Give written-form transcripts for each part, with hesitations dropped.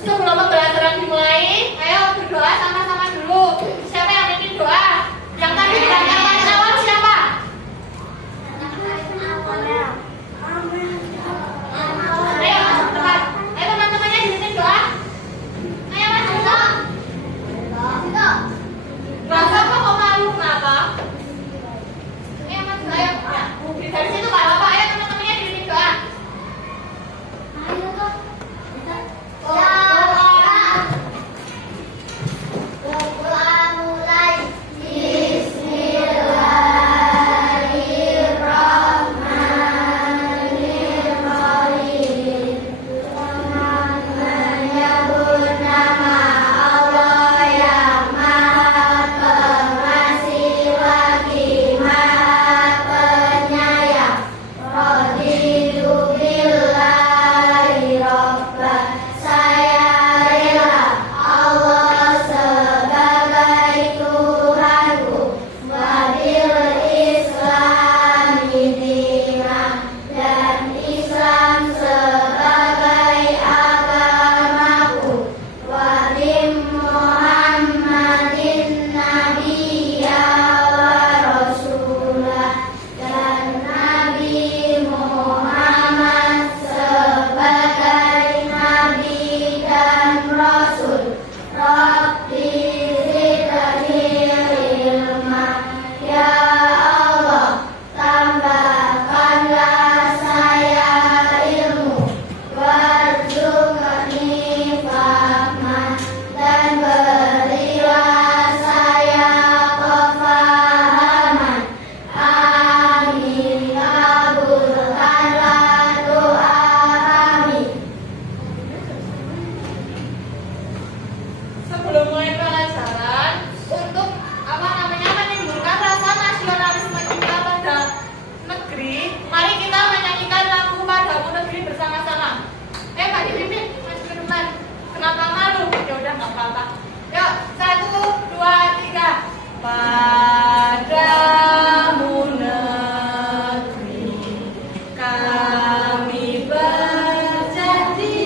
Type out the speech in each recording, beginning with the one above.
Sebelum pembelajaran dimulai, ayo berdoa sama-sama dulu. Siapa yang bikin doa? Yang tadi berangkat paling awal siapa? Ayo masuk tempat. Ayo teman-temannya bikin doa. Ayo masuk. Rasa kok malu kenapa? Ayo masuk. Ayo. Dari situ nggak apa-apa. Ayo teman-temannya bikin doa. Sebelum mulai pelajaran, untuk menimbulkan rasa nasionalisme kita pada negeri, mari kita menyanyikan lagu Padamu Negeri bersama-sama. Pak dipimpin, maju ke depan. Kenapa malu? Ya udah nggak apa-apa. Yuk, 1, 2, 3. Padamu negeri kami berjanji.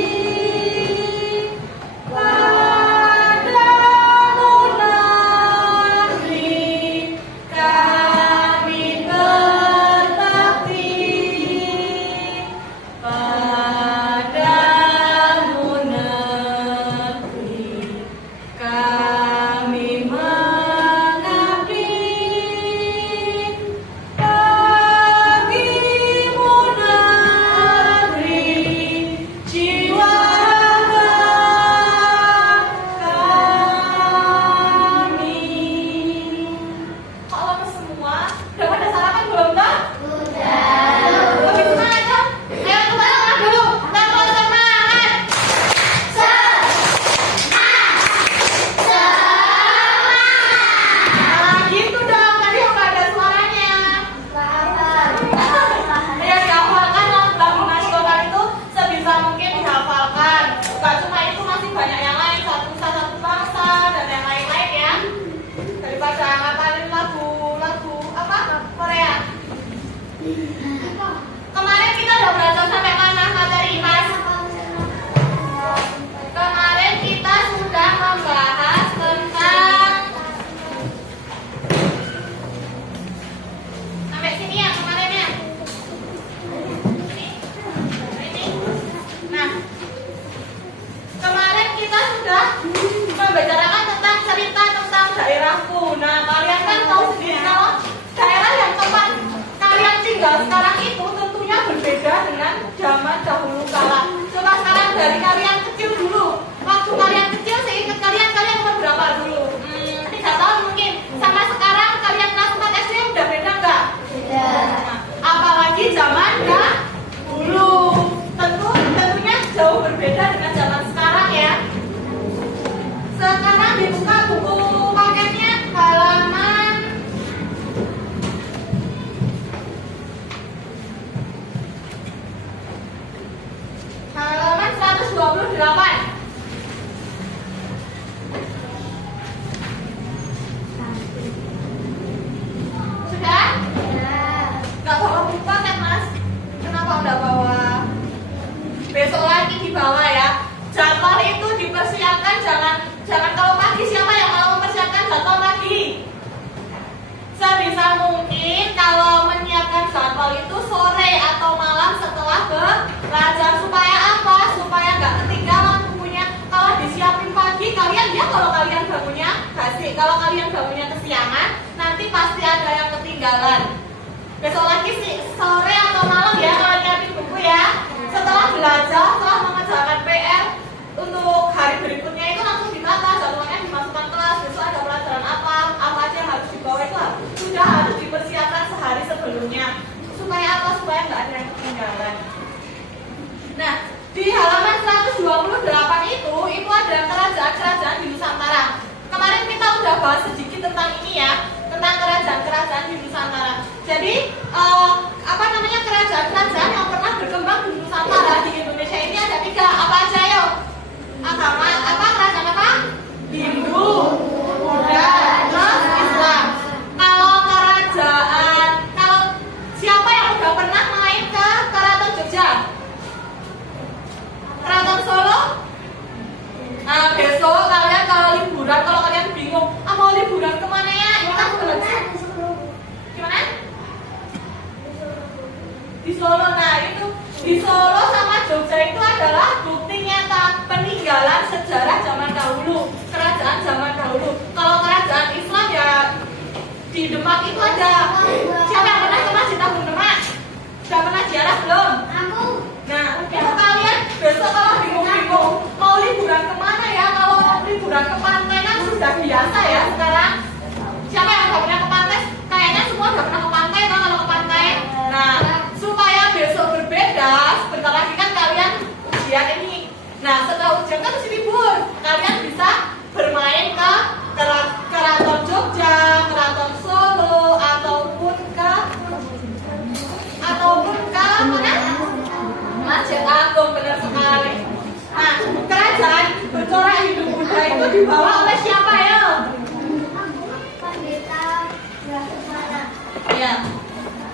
Kemarin kita udah belajar sampai mana materi Mas? Kemarin kita sudah membahas tentang sampai sini ya kemarin ya. Ini. Nah, kemarin kita sudah membicarakan tentang cerita tentang daerahku. Nah, kalian kan tahu sendiri kalau daerah yang tempat kalian tinggal sekarang itu tentunya berbeda dengan zaman dahulu kala. Coba sekarang dari kalian kecil dulu. Waktu kalian kecil, seingat kalian umur berapa dulu? 3 tahun mungkin. Sama sekarang kalian kelas 4 SD udah beda nggak? Beda. Nah, apalagi zaman dahulu. Tentunya jauh berbeda dengan zaman sekarang ya. Sekarang dibuka buku paketnya halaman halaman 128. Sudah? Nggak bawa buku paket Mas? Kenapa nggak bawa? Besok lagi dibawa ya. Jadwal itu di awal itu sore atau malam setelah belajar. Supaya apa? Supaya nggak ketinggalan bukunya. Kalau disiapin pagi, kalian ya kalau kalian bangunnya basi, kalau kalian bangunnya kesiangan, nanti pasti ada yang ketinggalan. Besok lagi sih sore atau malam ya kalau nyiapin buku ya. Setelah belajar, setelah mengerjakan PR untuk hari berikutnya itu langsung ditata, jadwalnya dimasukkan kelas. Besok ada pelajaran apa aja yang harus dibawa itu sudah harus dipersiapkan sehari sebelumnya. Supaya apa? Supaya nggak ada yang ketinggalan. Nah, di halaman 128 itu ada kerajaan-kerajaan di Nusantara. Kemarin kita udah bahas sedikit tentang ini ya, tentang kerajaan-kerajaan di Nusantara. Jadi kerajaan-kerajaan yang pernah berkembang di Nusantara di Indonesia ini ada 3. Apa aja yuk? Agama apa? Kerajaan apa? Hindu, Buddha, terus Islam. Kalau siapa yang udah pernah main ke Keraton Jogja? Keraton Solo? Nah, besok kalian kalau liburan, kalau kalian bingung, mau liburan kemana ya? Ini kan gimana? Di Solo. Nah, itu di Solo sama Jogja itu adalah bukti nyata peninggalan sejarah zaman dahulu, kerajaan zaman dahulu. Kalau kerajaan Islam ya di Demak itu ada. Siapa yang pernah ke Masjid Agung Demak? Sudah pernah ziarah belum? Aku. Nah, itu kalian besok kalau bingung-bingung mau liburan kemana ya? Kalau mau liburan ke pantai kan sudah biasa ya sekarang. Siapa yang udah pernah ke pantai? Kayaknya semua udah pernah ke pantai kan kalau ke pantai. Nah, supaya besok berbeda, sebentar lagi kan kalian ujian ini. Nah, setelah ujian kan mesti libur. Kalian bisa bermain ke Keraton Jogja, Keraton Solo, ataupun ke mana? Masjid Agung, benar sekali. Nah, kerajaan bercorak Hindu Buddha itu dibawa oleh siapa ya? Ya,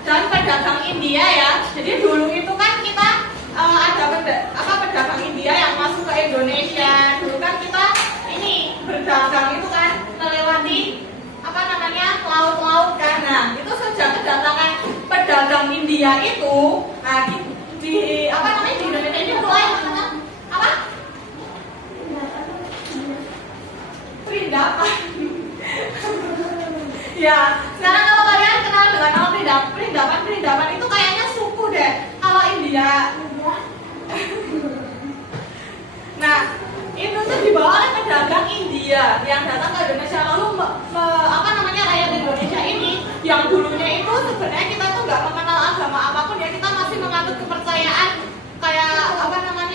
dan pedagang India ya. Jadi dulu itu kan kita ada pedagang India yang masuk ke Indonesia. Dulu kan kita ini berdagang itu kan melewati laut-laut kan. Nah, itu sejak kedatangan pedagang India itu, nah di Indonesia ini mulai apa? Perindapan. Ya, sekarang kalau kalian kenal dengan nama perindapan itu kayaknya suku deh. Kalau India. Nah, itu tuh dibawa oleh pedagang India yang datang ke Indonesia. Lalu rakyat Indonesia ini yang dulunya itu sebenarnya kita tuh nggak mengenal agama apapun ya, kita masih menganut kepercayaan kayak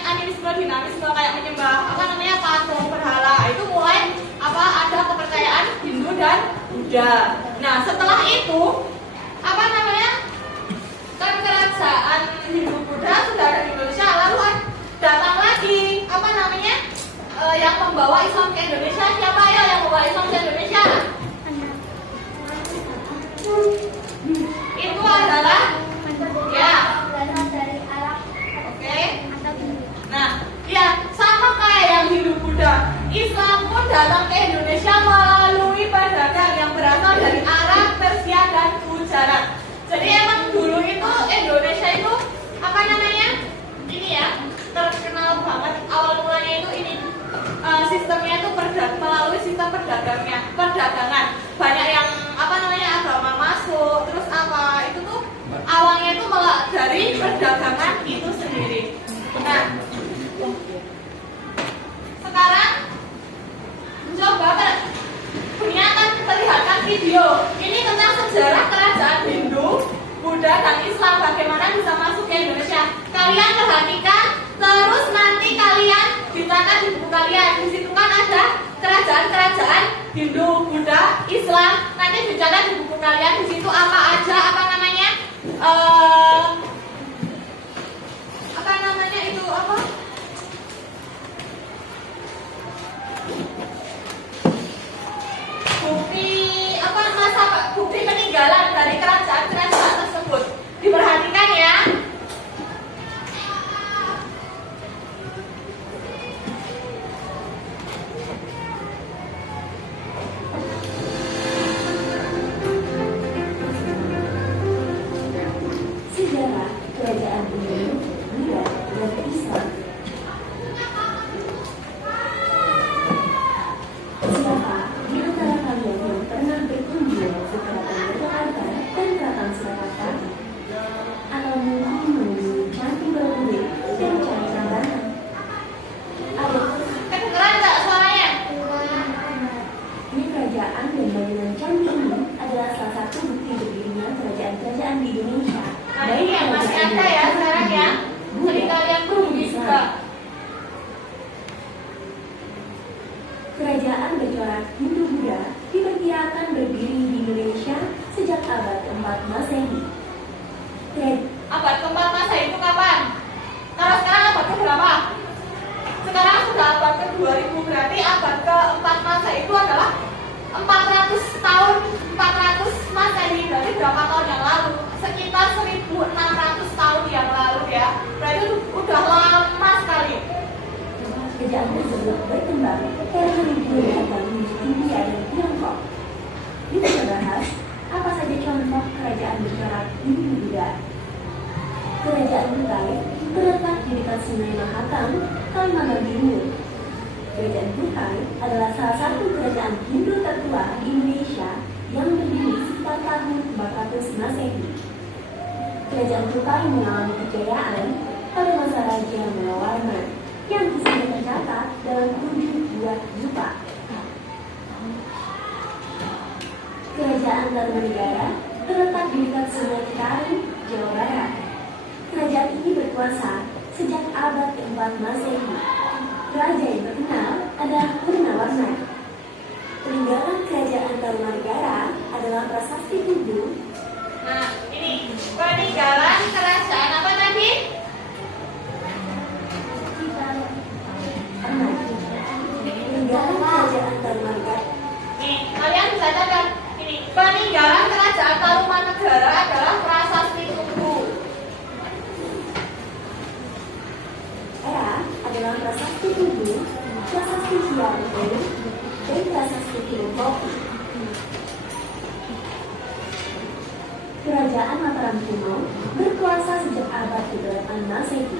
animisme, dinamisme, kayak menyembah patung, berhala. Itu mulai ada kepercayaan Hindu dan Buddha. Nah, setelah itu kan kerajaan Hindu Buddha sudah ada di Indonesia, lalu datang lagi yang membawa Islam ke Indonesia. Siapa ya yang membawa Islam ke Indonesia? Itu adalah ya. Oke. Nah, ya sama kayak yang Hindu Buddha, Islam pun datang ke Indonesia melalui pedagang yang berasal dari Arab, Persia, dan Gujarat. Jadi emang dulu itu Indonesia itu ini ya terkenal banget awal mulanya itu ini sistemnya itu melalui sistem perdagangan. Banyak yang agama masuk, terus itu tuh awalnya itu dari perdagangan itu sendiri. Nah, sekarang coba Bunia akan perlihatkan video ini tentang sejarah kerajaan Hindu, Buddha, dan Islam, bagaimana bisa masuk ke Indonesia. Kalian perhatikan, terus nanti kalian dicatat di buku kalian. Di situ kan ada kerajaan-kerajaan Hindu, Buddha, Islam. Nanti dicatat di buku kalian. Di situ apa aja bukti peninggalan dari kerajaan-kerajaan tersebut. Diperhatikan ya. Kerajaan bercorak Hindu-Buddha diperkirakan berdiri di Indonesia sejak abad keempat Masehi. Abad keempat Masehi itu kapan? Kalau sekarang abad keberapa? Sekarang sudah abad ke-2000, berarti abad keempat Masehi itu adalah 400 tahun, 400 Masehi, berarti berapa tahun yang lalu? Sekitar 1600 tahun yang lalu ya. Berarti udah lama sekali. Kerajaan tersebut berkembang karena ribuan tahun di India dan Tiongkok. Kita membahas apa saja contoh kerajaan bercorak Hindu-Buddha. Kerajaan Kutai terletak di dekat Sungai Mahakam, Kalimantan Timur. Kerajaan Kutai adalah salah satu kerajaan Hindu tertua di Indonesia yang berdiri sekitar tahun 400 Masehi. Kerajaan Kutai mengalami kejayaan pada masa Raja Malawarma yang kisahnya tercatat dalam 7 buah buku. Kerajaan Tarumanegara terletak di dekat Sungai Citarum, Jawa Barat. Kerajaan ini berkuasa sejak abad ke-4 Masehi. Raja yang terkenal adalah Purnawarman. Peninggalan Kerajaan Tarumanegara adalah prasasti Hindu. Nah, ini peninggalan kerajaan apa tadi? Peninggalan Kerajaan Tarumanegara. Nih, kalian bisa catat. Ini peninggalan kerajaan Tarumanegara adalah prasasti Hindu. Adalah prasasti Hindu, prasasti Siaran, dan prasasti Filosofi. Kerajaan Mataram kuno berkuasa sejak abad ke-8 Masehi.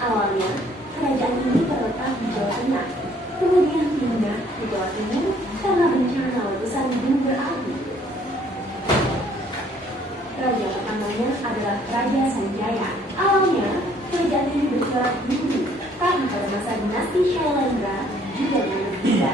Awalnya, kerajaan ini terletak di Jawa Tengah, kemudian pindah ke Jawa Timur karena bencana letusan gunung berapi. Raja pertamanya adalah Raja Sanjaya. Awalnya, kerajaan ini bercorak Hindu, tapi pada masa dinasti Shailendra juga berbeda.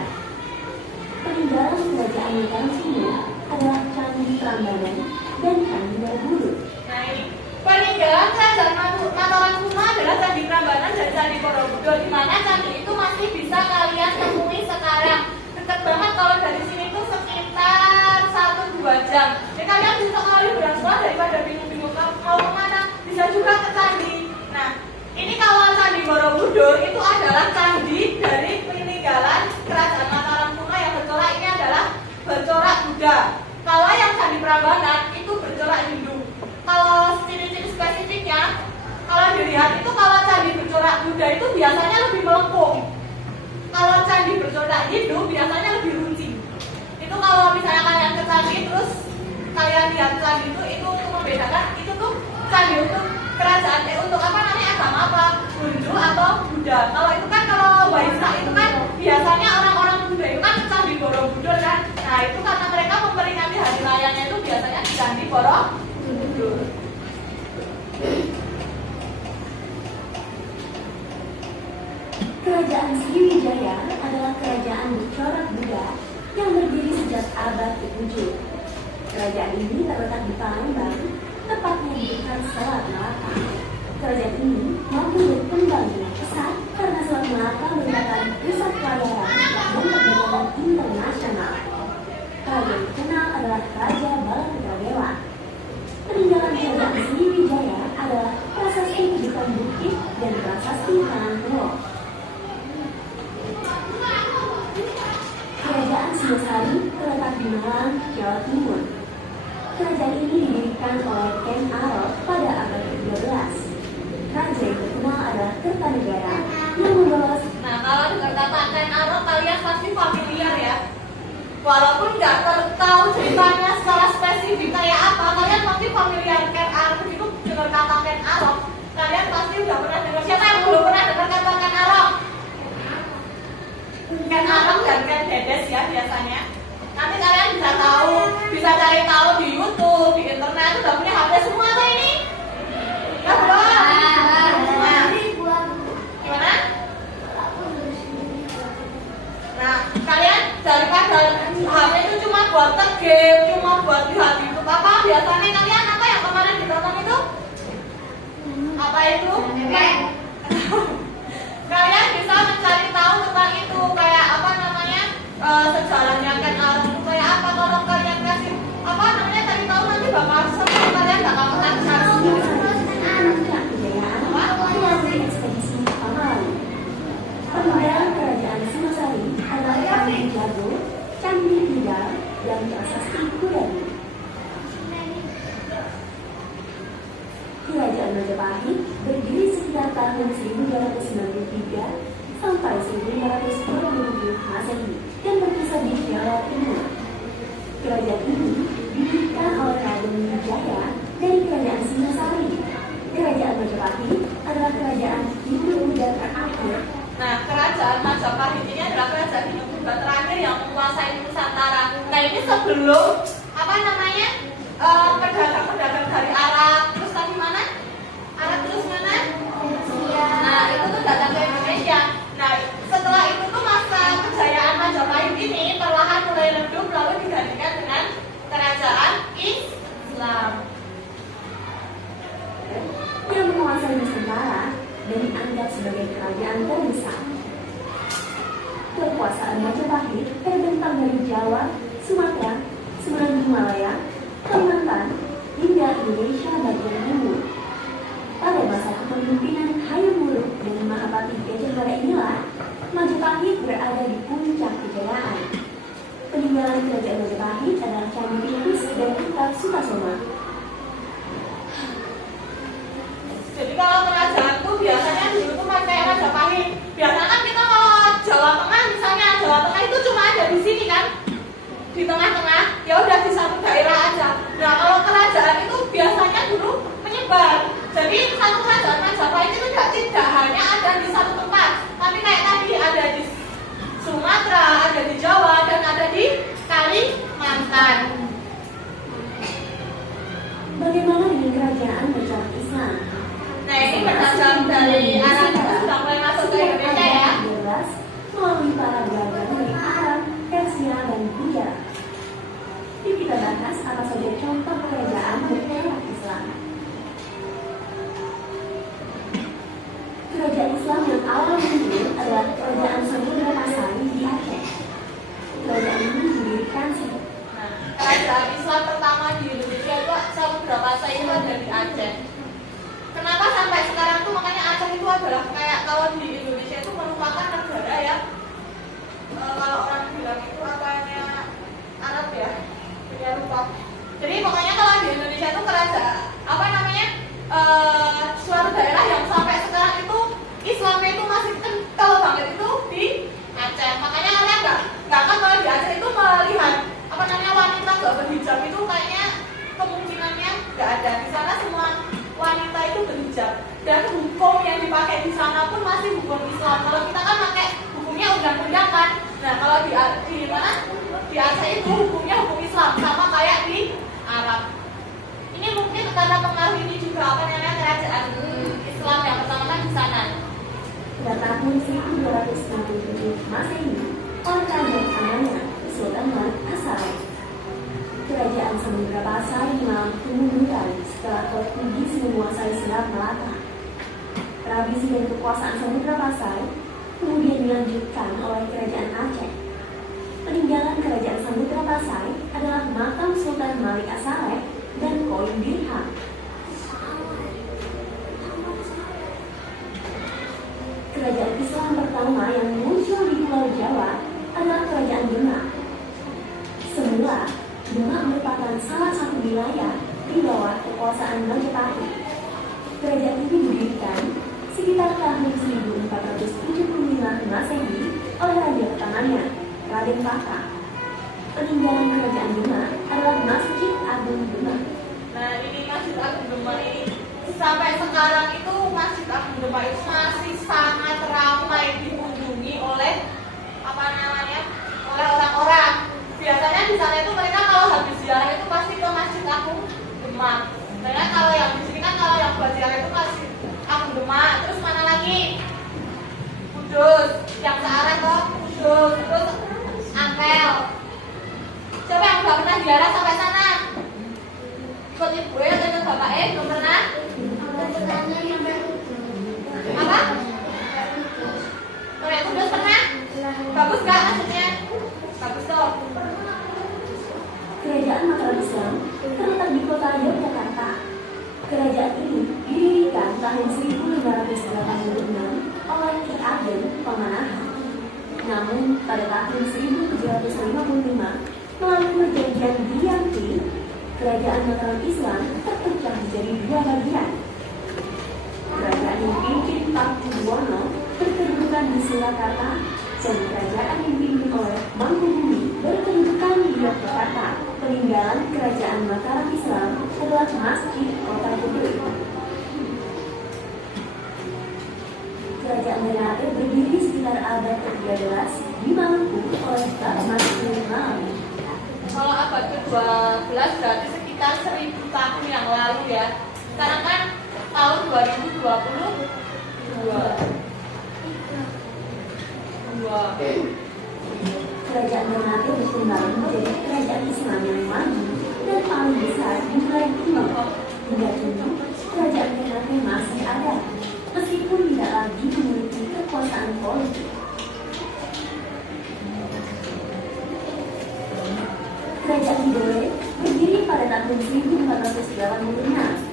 Peninggalan kerajaan Mataram kuno adalah Candi Prambanan dan Candi Borobudur. Nah, ini peninggalan kerajaan Mataram kuno adalah Candi Prambanan dan Candi Borobudur, di mana candi itu masih bisa kalian temui sekarang. Dekat banget, kalau dari sini tuh sekitar 1-2 jam. Jadi kalian bisa sekali berangkat daripada bingung-bingung mau kemana, bisa juga ke candi. Nah, ini kalau Candi Borobudur itu adalah candi dari peninggalan kerajaan Mataram kuno yang bercorak ini adalah bercorak Buddha. Kalau yang Candi Prambanan itu bercorak Hindu. Kalau ciri-ciri spesifiknya, kalau dilihat itu kalau candi bercorak Buddha itu biasanya lebih melengkung. Kalau candi bercorak Hindu biasanya lebih runcing. Itu kalau misalnya kalian ke candi terus kalian lihat candi itu untuk membedakan itu tuh candi untuk kerajaan untuk apa namanya agama apa, Hindu atau Buddha. Kalau itu kan kalau Waisak itu kan biasanya orang-orang Buddha itu kan Candi Borobudur kan. Nah itu karena mereka memperingati hari rayanya itu biasanya di Candi Borobudur. Kerajaan Sriwijaya adalah kerajaan bercorak Buddha yang berdiri sejak abad ke-7. Kerajaan ini terletak di Palembang, tepatnya di dekat Selat Malaka. Kerajaan ini mampu berkembang dengan pesat karena Selat Malaka merupakan pusat pelayaran dan perdagangan internasional. Raja yang dikenal adalah Raja Balatradewa. Peninggalan kerajaan Sriwijaya adalah prasasti kehidupan bukit dan prasasti tanah tua. Kerajaan Singosari terletak di Malang, Jawa Timur. Kerajaan ini didirikan oleh Ken Arok pada abad ke-12. Raja yang terkenal adalah Kertanegara yang membawa. Nah, kalau dengar kata Ken Arok kalian pasti familiar ya. Walaupun nggak tahu ceritanya secara spesifik kayak apa, kalian pasti familiar Ken Arok. Itu dengar kata Ken Arok, kalian pasti udah pernah dengar. Siapa yang belum pernah dengar kata Ken Arok? Ken Arok dan Ken Dedes ya biasanya. Nanti kalian bisa tahu, bisa cari tahu di YouTube, di internet. Udah punya HP semua tuh ini? Ya belum? Nah, gimana? Nah, kalian daripada HP itu cuma buat game, cuma buat lihat YouTube apa? Biasanya kalian apa yang kemarin ditonton itu? Apa itu? Kalian bisa mencari tahu tentang itu kayak apa namanya sampai 1527 Masehi dan berpusat di Jawa Timur. Kerajaan ini didirikan oleh Raden Wijaya dari Kerajaan Singasari. Kerajaan Majapahit adalah kerajaan Hindu-Buddha terakhir. Nah, kerajaan Majapahit ini adalah kerajaan Hindu-Buddha terakhir yang menguasai Nusantara. Nah, ini sebelum pedagang-pedagang dari Arab, terus tadi mana? Arab terus mana? Nah, itu tuh datang ke Indonesia. Nah, setelah itu tuh masa kejayaan Majapahit ini perlahan mulai redup lalu digantikan dengan kerajaan Islam. Yang menguasai Nusantara dan dianggap sebagai kerajaan terbesar. Kekuasaan Majapahit terbentang dari Jawa, Sumatera, Semenanjung Himalaya, Kalimantan, hingga Indonesia bagian timur. Pada masa kepemimpinan Hayam Wuruk dan Mahapati Gajah inilah Majapahit berada di puncak kejayaan. Peninggalan kerajaan Majapahit adalah Candi Tikus dan Kitab Sutasoma. Jadi kalau kerajaan tuh biasanya dulu tuh kayak Majapahit. Biasanya kan kita kalau Jawa Tengah misalnya, Jawa Tengah itu cuma ada di sini kan, di tengah-tengah, ya udah di satu daerah aja. Nah, kalau kerajaan itu biasanya dulu menyebar. Jadi satu kerajaan Majapahit itu tidak hanya ada di satu tempat, tapi kayak tadi ada di Sumatera, ada di Jawa, dan ada di Kalimantan. Bagaimana dengan kerajaan bercorak Islam? Nah, ini berasal dari Arab itu sudah mulai masuk ke Indonesia ya. Melalui para dagang dari Arab, Persia, dan Gujarat. Yuk kita bahas apa saja contoh kerajaan bercorak Islam. Kerajaan Islam yang awal muncul adalah Kerajaan Samudra Pasai di Aceh. Kerajaan ini didirikan kerajaan Islam pertama di Indonesia itu Samudra Pasai itu ada di Aceh. Kenapa sampai sekarang tuh makanya Aceh itu adalah kayak kalau di Indonesia itu merupakan negara ya, kalau orang bilang itu apanya Arab ya, saya lupa. Jadi pokoknya kalau di Indonesia itu kerajaan suatu daerah yang sampai sekarang itu Islamnya itu masih kental banget itu di Aceh. Makanya kalian nggak kan kalau di Aceh itu melihat wanita nggak berhijab itu kayaknya kemungkinannya nggak ada. Di sana semua wanita itu berhijab dan hukum yang dipakai di sana pun masih hukum Islam. Kalau kita kan pakai hukumnya undang-undang kan. Nah, kalau di mana di Aceh itu hukumnya hukum Islam sama kayak di Arab. Ini mungkin karena pengaruh ini juga kerajaan Islam yang pertama kan di sana. Pada tahun 1267 Masehi, oleh Kerajaan Amanya, Sultan Malik Asari. Kerajaan Samudra Pasai mengalami kemunduran setelah Portugis menguasai Selat Melaka. Tradisi dan kekuasaan Samudra Pasai kemudian dilanjutkan oleh Kerajaan Aceh. Peninggalan Kerajaan Samudra Pasai adalah makam Sultan Malik Asari dan koin dirham. Kerajaan Islam pertama yang muncul di Pulau Jawa adalah Kerajaan Demak. Semula, Demak merupakan salah satu wilayah di bawah kekuasaan Majapahit. Kerajaan ini didirikan sekitar tahun 1475 Masehi oleh Raja pertamanya, Raden Fata. Peninggalan Kerajaan Demak adalah Masjid Agung Demak. Nah, ini Masjid Agung Demak ini sampai sekarang itu Masjid Agung Demak itu masih sangat ramai dikunjungi oleh oleh orang-orang. Biasanya di sana itu mereka kalau habis ziarah itu pasti ke Masjid Agung Demak. Karena kalau yang di sini kan kalau yang buat ziarah itu Masjid Agung Demak, terus mana lagi? Kudus, yang searah ke Kudus, terus Ampel. Coba yang udah pernah ziarah sampai sana? Ikut ibu ya atau ikut bapak belum pernah? Apa? Sampai Kudus pernah? Bagus gak maksudnya? Bagus dong. Kerajaan Mataram Islam terletak di kota Yogyakarta. Kerajaan ini didirikan tahun 1586 oleh Ki Ageng Pamanahan. Namun pada tahun 1755 melalui perjanjian Giyanti, Kerajaan Mataram Islam terpecah menjadi dua bagian. Kerajaan yang dipimpin Paku Buwono berkedua Surakarta dan kerajaan yang dipimpin oleh Mangkubumi berkedudukan di Yogyakarta. Peninggalan kerajaan Mataram Islam adalah Masjid Kota Gede. Kerajaan Ternate berdiri sekitar abad ke-13 di Maluku oleh Bapak Maluku. Kalau abad ke-12 berarti sekitar 1000 tahun yang lalu ya. Sekarang kan tahun 2022. Kerajaan Ternate berkembang menjadi kerajaan Islam yang maju dan paling besar di wilayah timur. Hingga kini, kerajaan Ternate masih ada, meskipun tidak lagi memiliki kekuasaan politik. Kerajaan Tidore berdiri pada tahun 1486.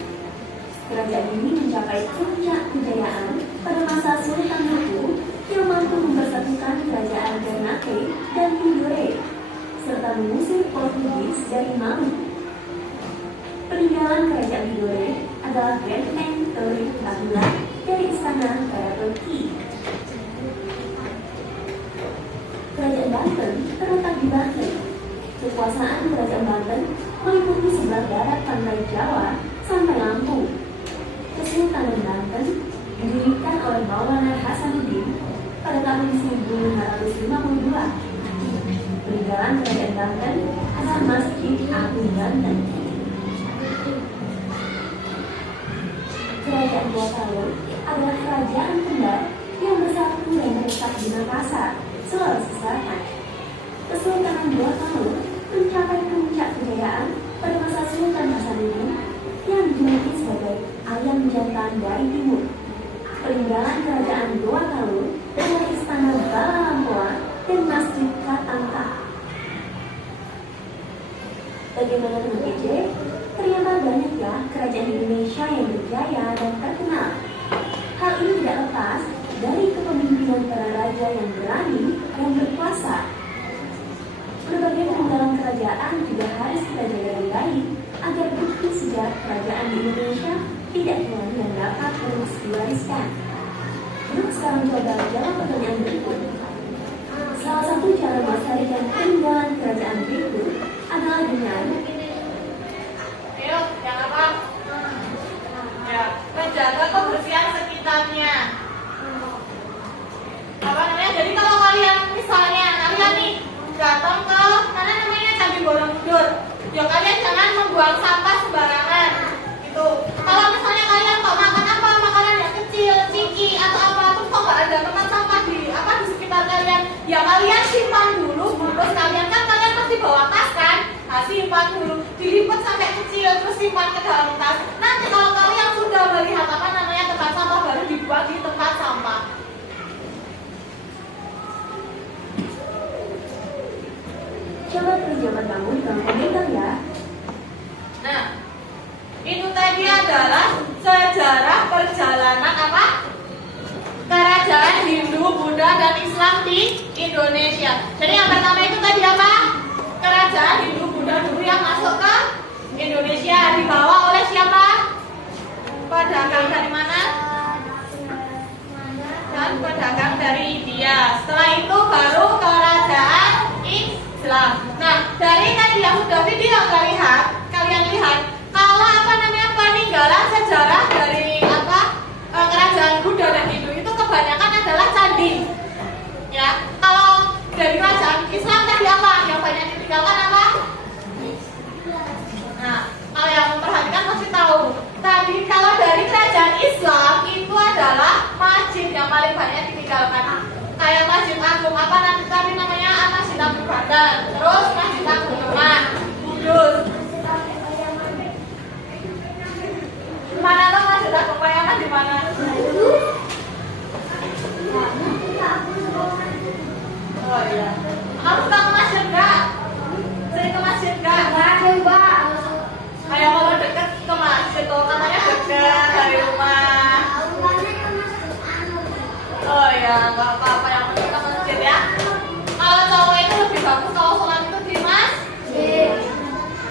Kerajaan ini mencapai puncak kejayaan pada masa Sultan Hamengkubuwono yang mampu mempersatukan kerajaan Ternate dan Tidore serta mengusir Portugis dari Maluku. Peninggalan kerajaan Tidore adalah benteng teori tahunan dari istana Karaturki. Kerajaan Banten terletak di Banten. Kekuasaan kerajaan Banten meliputi sebelah barat pantai Jawa sampai Lampung. Kesultanan Banten didirikan oleh Maulana Hasanuddin pada tahun 1552. Peninggalan kerajaan Banten adalah Masjid Agung Banten. Kerajaan Gorontalo adalah kerajaan Kendal yang bersatu dan terletak di Makassar, Sulawesi Selatan. Kesultanan Gorontalo mencapai puncak kejayaan pada masa Sultan Hasanuddin yang dijuluki sebagai ayam jantan dari timur. Peninggalan kerajaan Gorontalo adalah istana Bala Lampoa dan Masjid Katangka. Bagaimana dengan PJ? Ternyata banyak ya kerajaan Indonesia yang berjaya dan terkenal. Hal ini tidak lepas dari kepemimpinan para raja yang berani dan berkuasa. Berbagai peninggalan kerajaan juga harus kita jaga dengan baik agar bukti sejarah kerajaan di Indonesia tidak hilang dan dapat terus diwariskan. Yuk sekarang coba jawab pertanyaan berikut. Salah satu cara melestarikan peninggalan kerajaan berikut adalah dengan yang apa? Ya, menjaga kebersihan sekitarnya. Apa namanya? Jadi kalau kalian misalnya kalian nih datang ke mana namanya Candi Borobudur, ya kalian jangan membuang sampah sembarangan. Gitu. Kalau misalnya kalian mau makan apa, makanan yang kecil, ciki atau apa, terus kok nggak ada tempat sampah di sekitar kalian, ya kalian simpan dulu bungkus kalian kan kalian pasti bawa tas kan? Nah, simpan dulu, dilipat sampai kecil, terus simpan ke dalam tas. Nanti kalau kalian sudah melihat apa namanya tempat sampah baru dibuang di tempat sampah. coba tulis jawaban kamu di kolom komentar ya. Nah, itu tadi adalah sejarah perjalanan apa? Kerajaan Hindu, Buddha, dan Islam di Indonesia. Jadi yang pertama itu tadi apa? Kerajaan Hindu, Buddha dulu yang masuk ke Indonesia, dibawa oleh siapa? Pedagang dari mana? Dan pedagang dari India. Setelah itu baru kerajaan Islam. Nah, dari tadi yang sudah video kalian lihat kalau apa namanya peninggalan sejarah dari apa kerajaan Buddha dan Hindu itu kebanyakan adalah candi. Ya, kalau dari kerajaan Islam tadi apa? Yang banyak ditinggalkan apa? Nah, kalau yang memperhatikan pasti tahu. Tadi kalau dari kerajaan Islam itu adalah masjid yang paling banyak ditinggalkan. Kayak Masjid Agung apa nanti tadi namanya Masjid Agung Banten, terus Masjid Agung Demak, Kudus. Mana tuh Masjid Agung Payaman di mana? Oh iya. Kamu suka ke masjid nggak? Sering ke masjid nggak? Mbak. Kayak kalau deket ke masjid tuh katanya dekat dari rumah. Oh ya, nggak apa-apa yang penting ke masjid ya. Kalau cowok itu lebih bagus kalau sholat itu di masjid.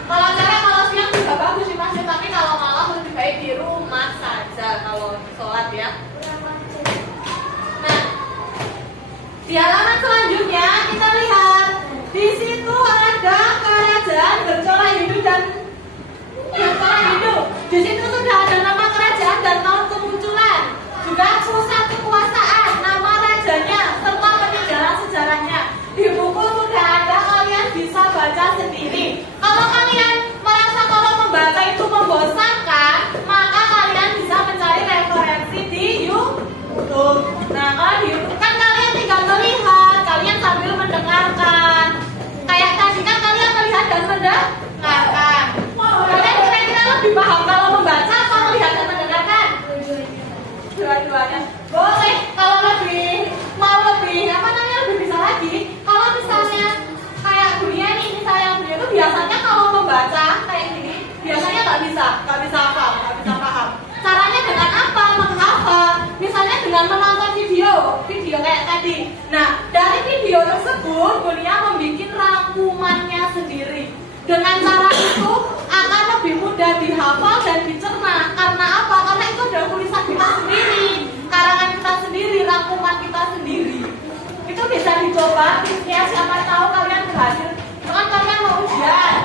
Kalau cewek kalau siang juga bagus di masjid, tapi kalau malam lebih baik di rumah saja kalau sholat ya. Nah, video tersebut Bunia membuat rangkumannya sendiri. Dengan cara itu akan lebih mudah dihafal dan dicerna. Karena apa? Karena itu adalah tulisan kita sendiri, karangan kita sendiri, rangkuman kita sendiri. Itu bisa dicoba, ya siapa tahu kalian berhasil. Kan kalian mau ujian.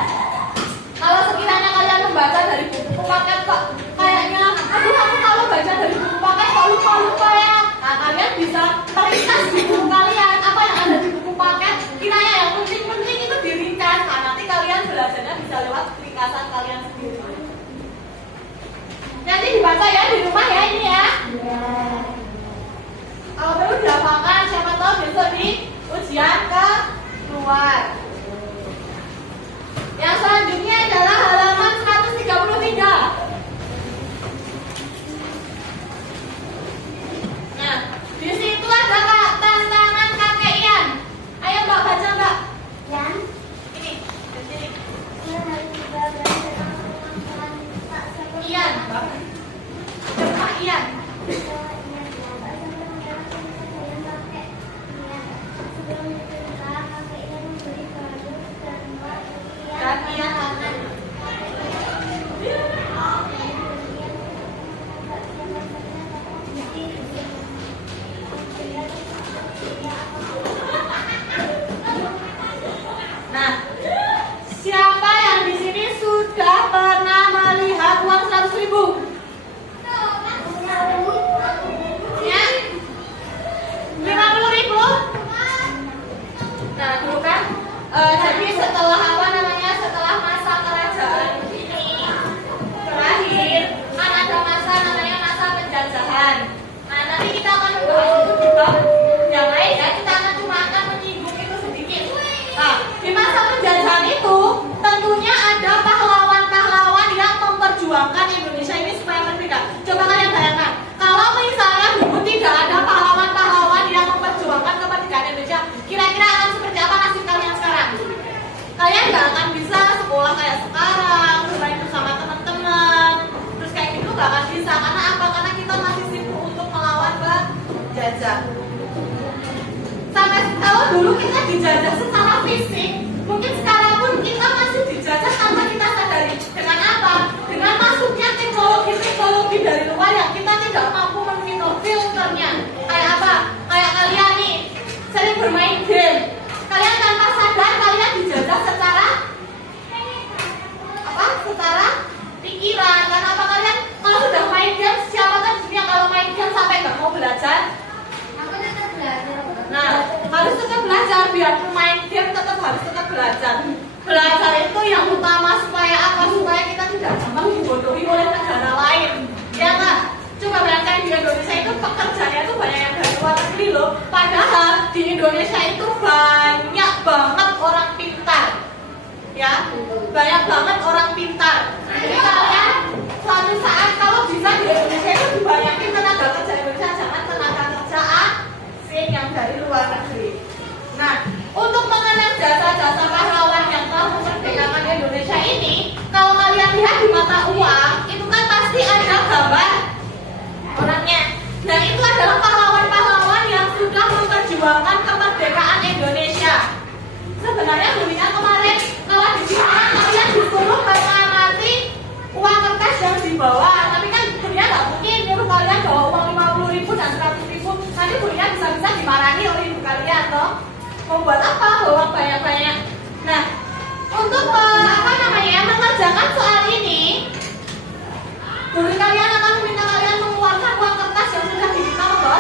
Kalau sekiranya kalian membaca dari buku paket kok kayaknya, aduh aku kalau baca dari buku paket kok lupa ya. Nah kalian bisa meringkas di buku kalian apa yang ada di buku paket. Kiranya yang penting-penting itu diringkas. Nah nanti kalian belajarnya bisa lewat ringkasan kalian sendiri. Nanti dibaca ya di rumah ya ini ya. Kalau perlu dihafalkan, siapa tahu besok di ujian keluar. Yang selanjutnya adalah halaman 133. Nah, di situ ada tantangan kakek Ian. Ayo Mbak baca Mbak. Yan, Ini, di sini. Ian, Mbak Ian. Dan Ian akan. Nah, siapa yang di sini sudah pernah melihat uang 100.000? Ya, 50.000. Nah, dulu kan, jadi setelah apa namanya, setelah masa kerajaan ini berakhir, kan ada masa namanya masa penjajahan. Nah, nanti kita akan membahas itu di bab yang lain ya. Kita akan cuma akan menyinggung itu sedikit. Nah, di masa penjajahan itu tentunya ada pahlawan-pahlawan yang memperjuangkan Indonesia ini supaya merdeka. Coba kalian bayangkan, kalau misalnya dulu tidak ada pahlawan-pahlawan yang memperjuangkan kemerdekaan Indonesia, kira-kira akan seperti apa nasib kalian sekarang? Kalian nggak akan bisa sekolah kayak sekarang, bermain bersama teman-teman, terus kayak gitu nggak akan bisa. Karena apa? Karena kita masih sibuk untuk melawan penjajah. Sampai kalau dulu kita dijajah secara fisik, mungkin sekarang pun kita masih dijajah tanpa kita sadari. Dengan apa? Dengan masuknya teknologi dari luar yang kita tidak mampu memfilternya. Kayak apa? Kayak kalian nih sering bermain game. Kalian tanpa sadar kalian dijajah secara apa? Secara pikiran. Karena apa? Kalian kalau sudah main game, siapa kan dunia kalau main game sampai nggak mau belajar? Nah, harus tetap belajar, biar main game tetap harus tetap belajar. Belajar itu yang utama supaya apa? Supaya kita tidak gampang dibodohi oleh negara lain. Ya nggak? Coba bayangkan di Indonesia itu pekerjaannya itu banyak yang dari luar negeri loh. Padahal di Indonesia itu banyak banget orang pintar. Ya, banyak banget orang pintar. Jadi kalian suatu saat kalau bisa di Indonesia itu dibanyakin tenaga kerja Indonesia, jangan tenaga kerja asing yang dari luar negeri. Nah, untuk mengenang jasa-jasa pahlawan yang telah memerdekakan Indonesia ini, kalau kalian lihat di mata uang, itu kan pasti ada gambar orangnya. Nah, itu adalah pahlawan-pahlawan yang sudah memperjuangkan kemerdekaan Indonesia. Sebenarnya dunia kemarin, kalau di sini kalian disuruh mengamati uang kertas yang dibawa, tapi kan dunia nggak mungkin nyuruh kalian bawa uang 50.000 dan 100.000. Nanti dunia bisa-bisa dimarahi oleh ibu kalian, toh. Membuat apa bawa banyak-banyak? Nah, untuk mengerjakan soal ini, guru kalian akan meminta kalian mengeluarkan uang kertas yang sudah diminta membawa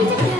dicek ya.